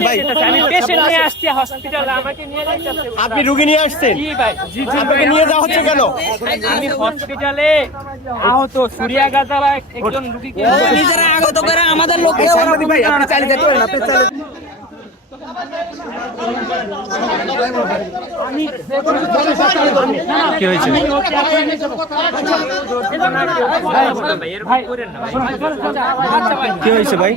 ভাই। আমি পেশেন্ট নিয়ে আসছি হসপিটালে আমাকে নিয়ে যাইতেছে আপনি রুগী নিয়ে আসছেন? জি ভাই জি জি। আপনাকে নিয়ে যাওয়া হচ্ছে কেন? আমি হসপিটালে আহত সুরিয়াগাতারা একজন রুগীকে নিজেরা আগত করে আমাদের লোককে আপনি চালিয়ে যেতে পারেন আপনি ভাই। কি হয়েছে? ভাই?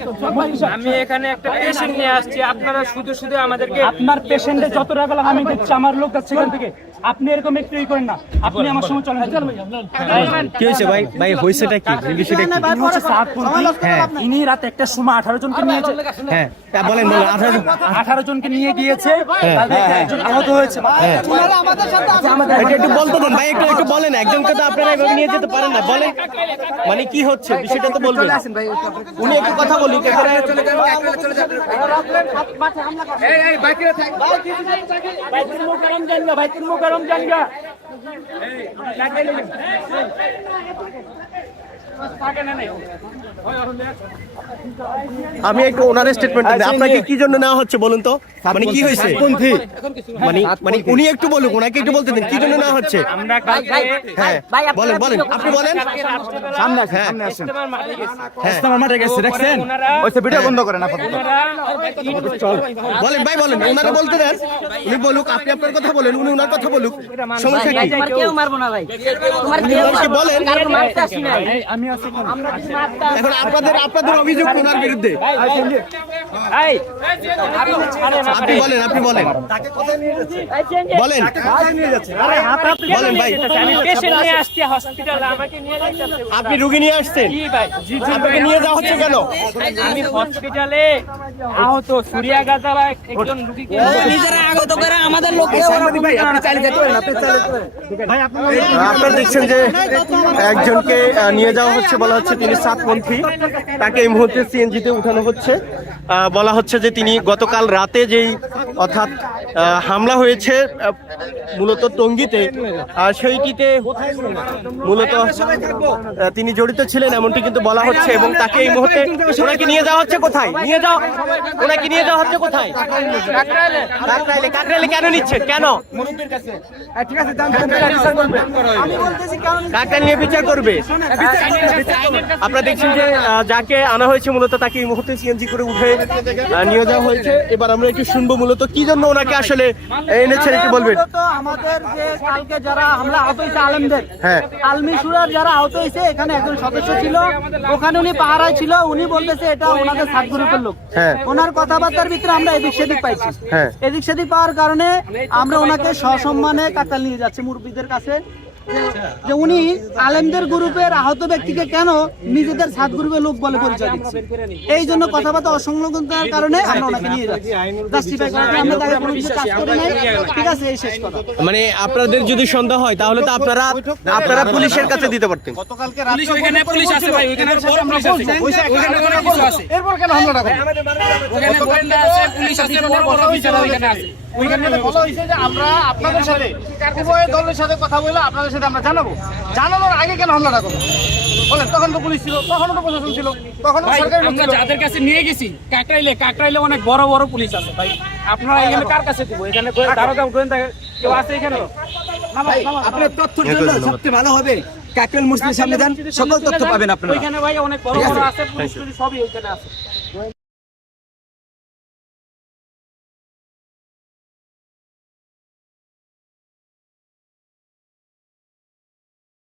আমি এখানে একটা পেশেন্ট নিয়ে আসছি। আপনারা শুধু শুধু আমাদেরকে আপনার পেশেন্টে যত টাকা লাগে আমি দিচ্ছি আমার লোক যাচ্ছে এখান থেকে। আপনি এরকম একটু ই করেন না। আপনি আমার সঙ্গে চলেন। চল কি হয়েছে ভাই? ভাই হয়েছেটা কি? বিষয়টা কি? ইনি হচ্ছে হ্যাঁ। ইনি রাত একটার সময় আঠারো জনকে নিয়েছে হ্যাঁ। বলেন বলেন আঠারো আঠারো জনকে নিয়ে গিয়েছে হ্যাঁ, একজন আহত হয়েছে আচ্ছা, একটু বলতে দেন ভাই একটু একটু বলেন একজনকে তো আপনারা এভাবে নিয়ে যেতে পারেন না বলেন মানে কি হচ্ছে বিষয়টা তো বলবেন উনি একটু কথা বলি বাইতুল আমি একটু ওনার স্টেটমেন্ট দিই। আপনাকে কি জন্য নেওয়া হচ্ছে বলুন তো? মানে কি হয়েছে? মানে মানে উনি একটু বলুন ওনাকে একটু বলতে দিন। কি জন্য নেওয়া হচ্ছে? হ্যাঁ বলেন বলেন। আপনি বলেন। সামনে হ্যাঁ। হ্যাঁ। আমার মাঠে গেছে দেখছেন? ওইসব ভিডিও বন্ধ করেন আপাতত বলেন ভাই বলেন। ওনাকে বলতে দেন। উনি বলুক আপনি আপনার কথা বলেন উনি ওনার কথা বলুক। সমস্যা কি? কেউ মারবো না ভাই। তোমার কেউ বলেন। কারণ মারতে আসি নাই। আমি এখানে। আমরা কি মারতে আসি? এখন আপনাদের আপনাদের অভিযোগ ওনার বিরুদ্ধে আপনি বলেন আপনি বলেন বলেন বলেন ভাই আপনি রুগী নিয়ে আসছেন ভাই আপনাকে নিয়ে যাওয়া হচ্ছে কেন আমি হসপিটালে আহত সুরিয়াগাতারা একজন রুগীকে নিজেরা আগত করে আমাদের লোককে আপনারা দেখছেন যে একজনকে নিয়ে যাওয়া হচ্ছে, বলা হচ্ছে তিনি সাতপন্থী তাকে এই মুহূর্তে সিএনজিতে উঠানো হচ্ছে। বলা হচ্ছে যে তিনি গতকাল রাতে যেই অর্থাৎ হামলা হয়েছে মূলত টঙ্গিতে, আর সেইটিতে মূলত তিনি জড়িত ছিলেন, এমনটি কিন্তু বলা হচ্ছে, এবং তাকে এই মুহূর্তে ওনাকে নিয়ে যাওয়া হচ্ছে কোথায়? নিয়ে যাও ওনাকে নিয়ে যাওয়া হচ্ছে কোথায়? কাকরাইলে কাকরাইলে কেন নিচ্ছে? কেন? কাকা নিয়ে বিচার করবে। আপনারা দেখছেন যে যাকে আনা হয়েছে মূলত তাকে এই মুহূর্তে সিএনজি করে উঠে নিয়ে যাওয়া হয়েছে। এবার আমরা একটু শুনব মূলত কি জন্য ওনাকে আসলে এনেছেন, একটু বলবেন। আমাদের যে কালকে যারা হামলা আহত হয়েছে আলেমদের হ্যাঁ। আলমিসুরার যারা আহত হয়েছে এখানে একজন সদস্য ছিল। ওখানে উনি পাহারায় ছিল উনি বলতেছে এটা ওনাদের সাত গ্রুপের লোক। হ্যাঁ। ওনার কথাবার্তার ভিতরে আমরা এদিক সেদিক পাইছি। হ্যাঁ। এদিক সেদিক পাওয়ার কারণে আমরা ওনাকে সসম্মানে কাতাল নিয়ে যাচ্ছি মুরব্বীদের কাছে। যে- যে উনি আলেমদের গ্রুপের আহত ব্যক্তিকে কেন নিজেদের সাত গ্রুপের লোক বলে পরিচয় দিচ্ছে? এই জন্য কথাবার্তা অসংলগ্নতার কারণে আমরা ওনাকে নিয়ে যাচ্ছি। জাস্টিফাই করার আমরা তাকে কোনো কিছু কাজ করি নাই। ঠিক আছে এই শেষ কথা। মানে আপনাদের যদি সন্দেহ হয় তাহলে তো আপনারা আপনারা পুলিশের কাছে দিতে পারতেন। পুলিশ আছে ভাই ওইখানে বড় পুলিশ আছে। ওইখানে অনেক কিছু আছে। এরপর কেন হামলাটা করল? ওইখানে গোয়েন্দা আছে পুলিশ আছে বড় বড় অফিসার ওইখানে আছে। ওইখানে বলা হয়েছে যে আমরা আপনাদের সাথে উভয় দলের সাথে কথা বলে আপনাদের সাথে আমরা জানাব। জানানোর আগে কেন হামলাটা করব বলেন তখন তো পুলিশ ছিল তখন তো প্রশাসন ছিল তখন আমরা যাদের কাছে নিয়ে গেছি কাকরাইলে কাকরাইলে অনেক বড় বড় পুলিশ আছে ভাই। আপনারা এখানে কার কাছে দিব? এখানে দারোগা গোয়েন্দা কেউ আছে এখানে আপনার তথ্যের জন্য সবচেয়ে ভালো হবে কাকেল মুসলিম সামনে সকল তথ্য পাবেন আপনারা। ওইখানে ভাই অনেক বড় বড় আছে। পুলিশ সবই ওইখানে আছে।